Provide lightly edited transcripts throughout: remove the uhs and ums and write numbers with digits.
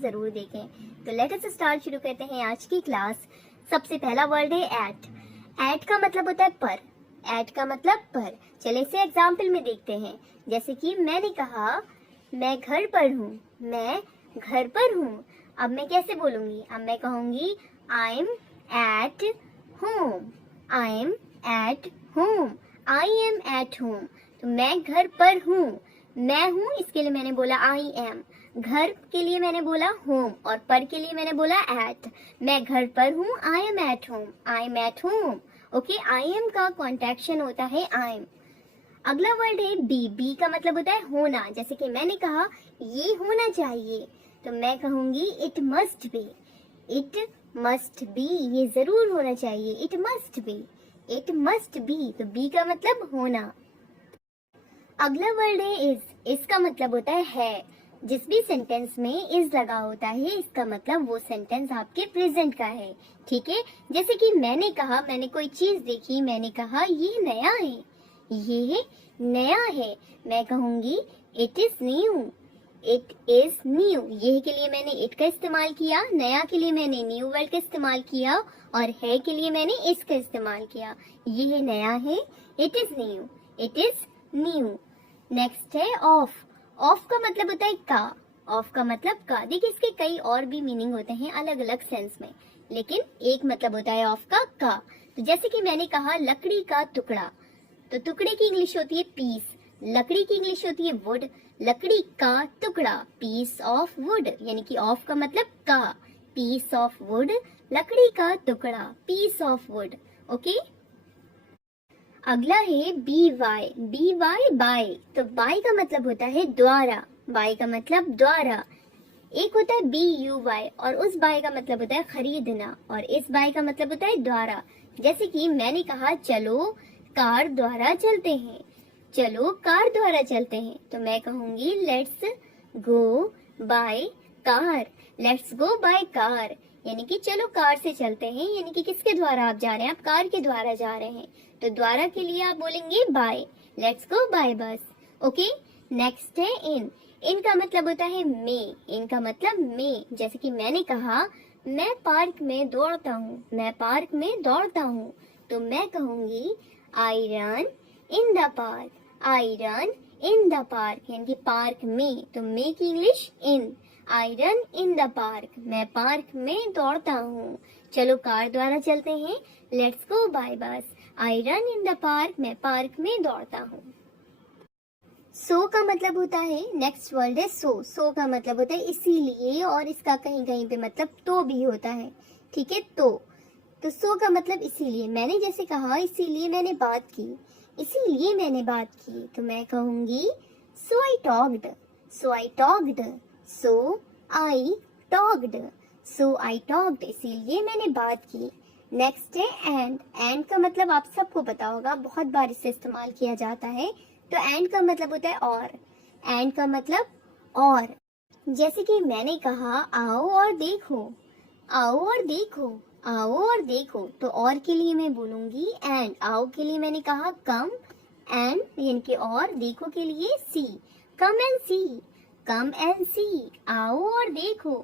जरूर देखें। तो लेट अस स्टार्ट, शुरू करते हैं आज की क्लास। सबसे पहला वर्ड है एट। एट का मतलब होता है पर। एट का मतलब पर। चले इसे एग्जाम्पल में देखते हैं। जैसे कि मैंने कहा मैं घर पर हूँ, मैं घर पर हूँ। अब मैं कैसे बोलूंगी? अब मैं कहूंगी I am at home. I am at home. I am at home. तो मैं घर पर हूँ। मैं हूँ इसके लिए मैंने बोला आई एम। घर के लिए मैंने बोला होम और पर के लिए मैंने बोला एट। मैं घर पर हूँ, I am at home. I am at home. Okay, I am का कॉन्ट्रैक्शन होता है आई एम। अगला वर्ड है बी। बी का मतलब होता है होना। जैसे कि मैंने कहा ये होना चाहिए, तो मैं कहूंगी it must be. It must be, ये जरूर होना चाहिए। It must be. It must be. तो बी का मतलब होना। अगला वर्ड है इज। इसका मतलब होता है। जिस भी सेंटेंस में इज लगा होता है इसका मतलब वो सेंटेंस आपके प्रेजेंट का है। ठीक है, जैसे कि मैंने कहा, मैंने कोई चीज देखी, मैंने कहा ये नया है, ये नया है। मैं कहूंगी it is new. It is new. ये के लिए मैंने इट का इस्तेमाल किया, नया के लिए मैंने न्यू वर्ड का इस्तेमाल किया और है के लिए मैंने इस का इस्तेमाल किया। ये नया है, it is new. It is new. Next है ऑफ। ऑफ का मतलब होता है का। ऑफ का मतलब का। देखिए इसके कई और भी मीनिंग होते हैं अलग अलग सेंस में, लेकिन एक मतलब होता है ऑफ का। तो जैसे कि मैंने कहा लकड़ी का टुकड़ा, तो टुकड़े की इंग्लिश होती है पीस। लकड़ी की इंग्लिश होती है वुड। लकड़ी का टुकड़ा, पीस ऑफ वुड, यानी कि ऑफ का मतलब का। पीस ऑफ वुड, लकड़ी का टुकड़ा, पीस ऑफ वुड। ओके, अगला है B Y. B Y by. तो बाय का मतलब होता है द्वारा। बाय का मतलब द्वारा। एक होता है बी यू वाई और उस बाय का मतलब होता है खरीदना और इस बाय का मतलब होता है द्वारा। जैसे कि मैंने कहा चलो कार द्वारा चलते हैं। चलो कार द्वारा चलते हैं, तो मैं कहूंगी let's go by car. Let's go by car, यानी कि चलो कार से चलते हैं। यानी कि किसके द्वारा आप जा रहे हैं? आप कार के द्वारा जा रहे हैं, तो द्वारा के लिए आप बोलेंगे बाय। लेट्स गो बाय बस। ओके, नेक्स्ट है इन। इन का मतलब होता है में। इन का मतलब में। जैसे कि मैंने कहा मैं पार्क में दौड़ता हूँ। मैं पार्क में दौड़ता हूँ, तो मैं कहूंगी I run in the park. I run in the park, यानी कि पार्क में। तो में की English in. I run in the park, मैं पार्क में दौड़ता हूँ। चलो कार द्वारा चलते हैं, लेट्स गो बाय बस। I run in the park, मैं पार्क में दौड़ता हूँ। सो का मतलब होता है, नेक्स्ट वर्ड है सो। सो का मतलब होता है इसीलिए और इसका कहीं कहीं पे मतलब तो भी होता है। ठीक है, तो सो का मतलब इसीलिए। मैंने जैसे कहा इसीलिए मैंने बात की, इसीलिए मैंने बात की, तो मैं कहूंगी so I talked. So I talked. So I talked. So I talked, इसीलिए मैंने बात की। नेक्स्ट है एंड। एंड का मतलब आप सबको पता होगा, बहुत बार इससे इस्तेमाल किया जाता है। तो एंड का मतलब होता है और। एंड का मतलब और। जैसे कि मैंने कहा आओ और देखो। आओ और देखो। आओ और देखो, तो और के लिए मैं बोलूंगी एंड। आओ के लिए मैंने कहा कम एंड, यानी कि और। देखो के लिए सी। Come and C. Come and सी। आओ और देखो,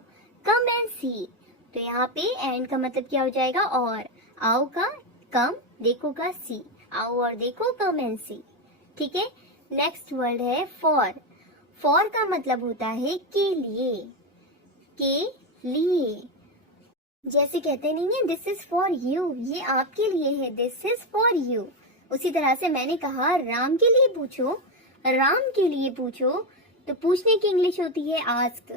कम एंड सी। तो यहाँ पे एंड का मतलब क्या हो जाएगा? और। आओ का कम, देखो का सी। आओ और देखो, कम एंड सी। ठीक है, नेक्स्ट वर्ड है फॉर। फॉर का मतलब होता है के लिए। के लिए। जैसे कहते नहीं है दिस इज फॉर यू, ये आपके लिए है, दिस इज फॉर यू। उसी तरह से मैंने कहा राम के लिए पूछो। राम के लिए पूछो, तो पूछने की इंग्लिश होती है आस्क।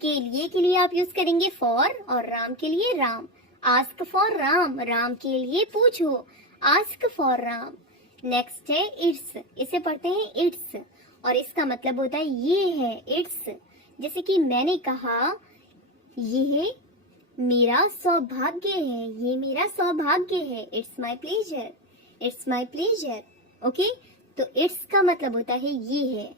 के लिए आप यूज करेंगे फॉर और राम के लिए राम। आस्क फॉर राम, राम के लिए पूछो। Ask for Ram. नेक्स्ट है इट्स। इसे पढ़ते हैं इट्स और इसका मतलब होता है ये है, इट्स। जैसे कि मैंने कहा ये मेरा सौभाग्य है, ये मेरा सौभाग्य है। It's my pleasure. It's my pleasure. Okay, तो इट्स का मतलब होता है ये है।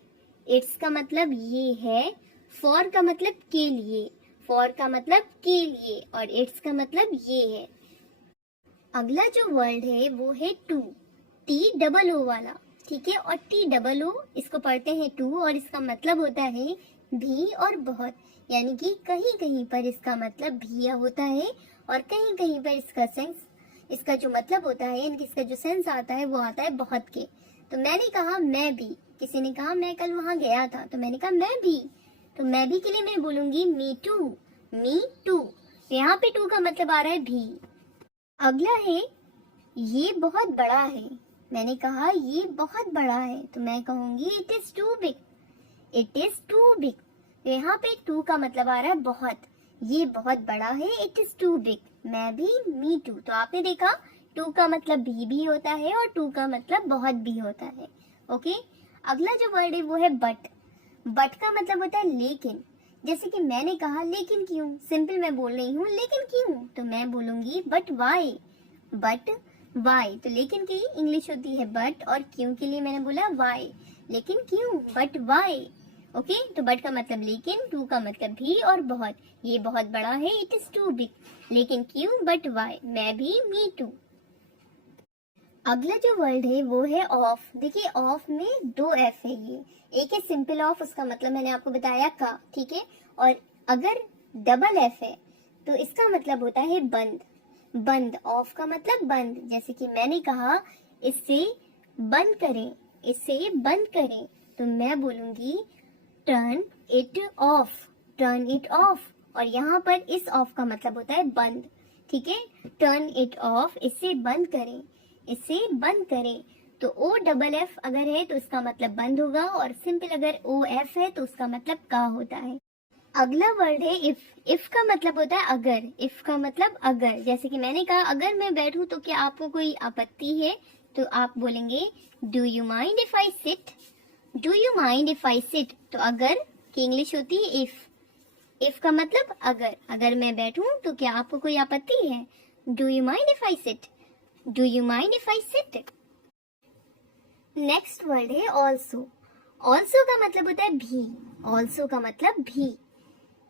इट्स का मतलब ये है। फॉर का मतलब के लिए। फॉर का मतलब के लिए और इट्स का मतलब ये है। अगला जो वर्ड है वो है टू। टी डबल ओ वाला। ठीक है, और टी डबल ओ इसको पढ़ते हैं टू और इसका मतलब होता है भी और बहुत। यानी कि कहीं कहीं पर इसका मतलब भी होता है और कहीं कहीं पर इसका जो मतलब होता है, यानी कि इसका जो सेंस आता है वो आता है बहुत के। तो मैंने कहा मैं भी, किसी ने कहा मैं कल वहां गया था, तो मैंने कहा मैं भी, तो मैं भी के लिए मैं बोलूंगी मी टू, मी टू। यहाँ पे टू का मतलब आ रहा है भी। अगला है ये बहुत बड़ा है। मैंने कहा ये बहुत बड़ा है, तो मैं कहूंगी it is too big, it is too big. तो यहाँ पे टू का मतलब आ रहा है बहुत, ये बहुत बड़ा है, इट इज टू बिग। मैं भी, मी टू। तो आपने देखा टू का मतलब भी होता है और टू का मतलब बहुत भी होता है। ओके, अगला जो वर्ड है वो है बट। बट का मतलब होता है लेकिन। जैसे कि मैंने कहा लेकिन क्यों, सिंपल मैं बोल रही हूँ लेकिन क्यों, तो मैं बोलूंगी बट वाई, बट वाई। तो लेकिन की इंग्लिश होती है बट, और क्यों के लिए मैंने बोला वाई, लेकिन क्यों, बट वाई। ओके, तो बट का मतलब लेकिन, टू का मतलब भी और बहुत। ये बहुत बड़ा है, इट इज टू बिग, लेकिन क्यों, बट वाई। मैं भी, मी टू। अगला जो वर्ड है वो है ऑफ। देखिए ऑफ में दो एफ है, ये एक है सिंपल ऑफ, उसका मतलब मैंने आपको बताया का, ठीक है। और अगर डबल एफ है तो इसका मतलब होता है बंद, बंद। ऑफ का मतलब बंद। जैसे कि मैंने कहा इससे बंद करें, इससे बंद करें, तो मैं बोलूंगी turn it of, turn it of. और यहाँ पर इस ऑफ का मतलब होता है बंद, ठीक है। टर्न इट ऑफ, इससे बंद करें, इससे बंद करें। तो ओ डबल एफ अगर है तो इसका मतलब बंद होगा, और सिंपल अगर ओ एफ है तो उसका मतलब का होता है। अगला वर्ड है इफ। इफ का मतलब होता है अगर, इफ का मतलब अगर। जैसे कि मैंने कहा अगर मैं बैठूं तो क्या आपको कोई आपत्ति है, तो आप बोलेंगे do you mind if I sit, do you mind if I sit. तो अगर की इंग्लिश होती है इफ, इफ का मतलब अगर, अगर मैं बैठूं तो क्या आपको कोई आपत्ति है, do you mind if I sit, do you mind if I sit. Next word है ऑल्सो। ऑल्सो का मतलब होता है भी, ऑल्सो का मतलब भी।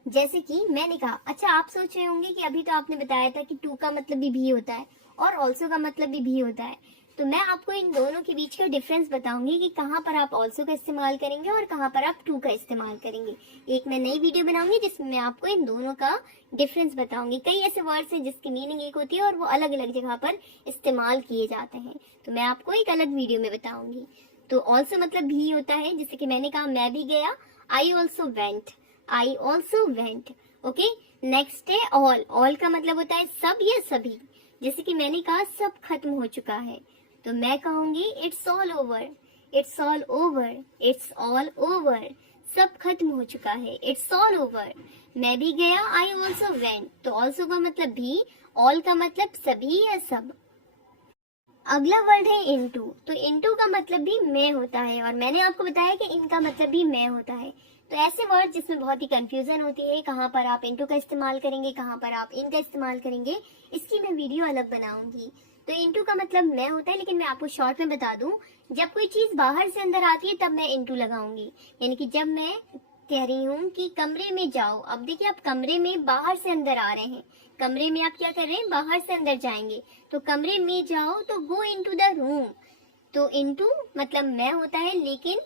जैसे कि मैंने कहा, अच्छा आप सोच रहे होंगे कि अभी तो आपने बताया था कि टू का मतलब भी होता है और ऑल्सो का मतलब भी होता है, तो मैं आपको इन दोनों के बीच का डिफरेंस बताऊंगी कि कहाँ पर आप ऑल्सो का इस्तेमाल करेंगे और कहाँ पर आप टू का इस्तेमाल करेंगे। एक मैं नई वीडियो बनाऊंगी जिसमें मैं आपको इन दोनों का डिफरेंस बताऊंगी। कई ऐसे वर्ड्स हैं जिसकी मीनिंग एक होती है और वो अलग अलग जगह पर इस्तेमाल किए जाते हैं, तो मैं आपको एक अलग वीडियो में बताऊंगी। तो ऑल्सो मतलब भी होता है, जैसे कि मैंने कहा मैं भी गया, I also went, I also went. Okay, next है ऑल। ऑल का मतलब होता है सब या सभी। जैसे कि मैंने कहा सब खत्म हो चुका है, तो मैं कहूंगी it's all over, it's all over, it's all over. सब खत्म हो चुका है, इट्स ऑल ओवर। मैं भी गया, आई ऑल्सो वेंट। तो ऑल्सो का मतलब भी, ऑल का मतलब सभी या सब। अगला वर्ड है इनटू। तो इनटू का मतलब भी मैं होता है, और मैंने आपको बताया कि इनका मतलब भी मैं होता है। तो ऐसे वर्ड जिसमें बहुत ही कंफ्यूजन होती है, कहाँ पर आप इनटू का इस्तेमाल करेंगे, कहाँ पर आप इनका इस्तेमाल करेंगे, इसकी मैं वीडियो अलग बनाऊंगी। तो इनटू का मतलब मैं होता है, लेकिन मैं आपको शॉर्ट में बता दूं, जब कोई चीज बाहर से अंदर आती है तब मैं इनटू लगाऊंगी। यानी कि जब मैं कह रही हूँ कि कमरे में जाओ, अब देखिए आप कमरे में बाहर से अंदर आ रहे हैं, कमरे में आप क्या कर रहे हैं, बाहर से अंदर जाएंगे, तो कमरे में जाओ तो गो इनटू द रूम। तो इनटू मतलब मैं होता है, लेकिन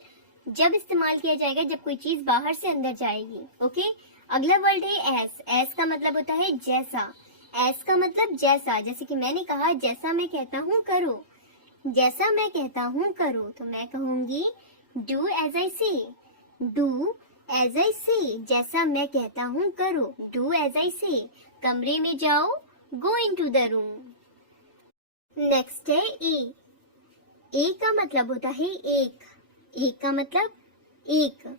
जब इस्तेमाल किया जाएगा जब कोई चीज बाहर से अंदर जाएगी। ओके, अगला वर्ड है एस। एस का मतलब होता है जैसा, एस का मतलब जैसा। जैसे कि मैंने कहा जैसा मैं कहता हूँ करो, जैसा मैं कहता हूँ करो, तो मैं कहूंगी डू एज आई से, डू एज आई से। जैसा मैं कहता हूँ करो, डू एज आई से। कमरे में जाओ, go into the room. Next है ए। ए का मतलब होता है एक, एक का मतलब एक।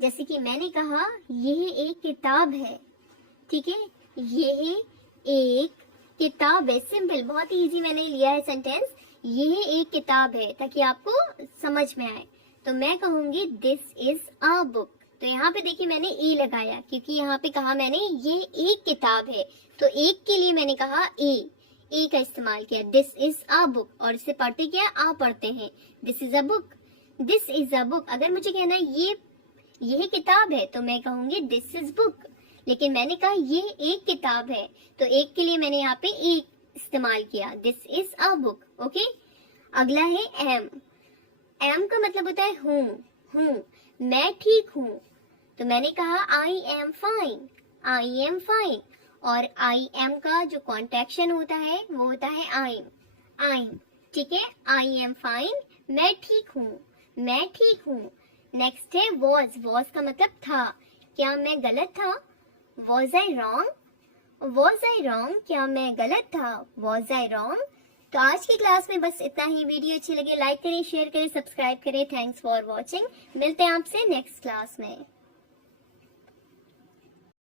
जैसे कि मैंने कहा यह एक किताब है, ठीक है, यह एक किताब है। सिंपल, बहुत ही इजी मैंने लिया है सेंटेंस, यह एक किताब है, ताकि आपको समझ में आए। तो मैं कहूंगी दिस इज अ बुक। तो यहाँ पे देखिए मैंने ए लगाया, क्योंकि यहाँ पे कहा मैंने ये एक किताब है, तो एक के लिए मैंने कहा ए का इस्तेमाल किया। दिस इज अ बुक, और इसे पढ़ते क्या, आ पढ़ते हैं, this is a book, this is a book. अगर मुझे कहना है ये किताब है, तो मैं कहूंगी दिस इज बुक, लेकिन मैंने कहा ये एक किताब है, तो एक के लिए मैंने यहाँ पे एक इस्तेमाल किया, this is a book. Okay, अगला है एम। एम का मतलब होता है हूँ, मैं ठीक हूँ। तो मैंने कहा I am fine, I am fine. और आई एम का जो कॉन्ट्रैक्शन होता है वो होता है आइम, आइम। ठीक है, आई एम फाइन, मैं ठीक हूँ, मैं ठीक हूँ। नेक्स्ट है वॉज, वॉज का मतलब था, क्या मैं गलत था, was I wrong, was I wrong, क्या मैं गलत था, वॉज आई रॉन्ग। तो आज की क्लास में बस इतना ही। वीडियो अच्छी लगे लाइक करें, शेयर करें, सब्सक्राइब करें। Thanks for watching. मिलते हैं आपसे नेक्स्ट क्लास में।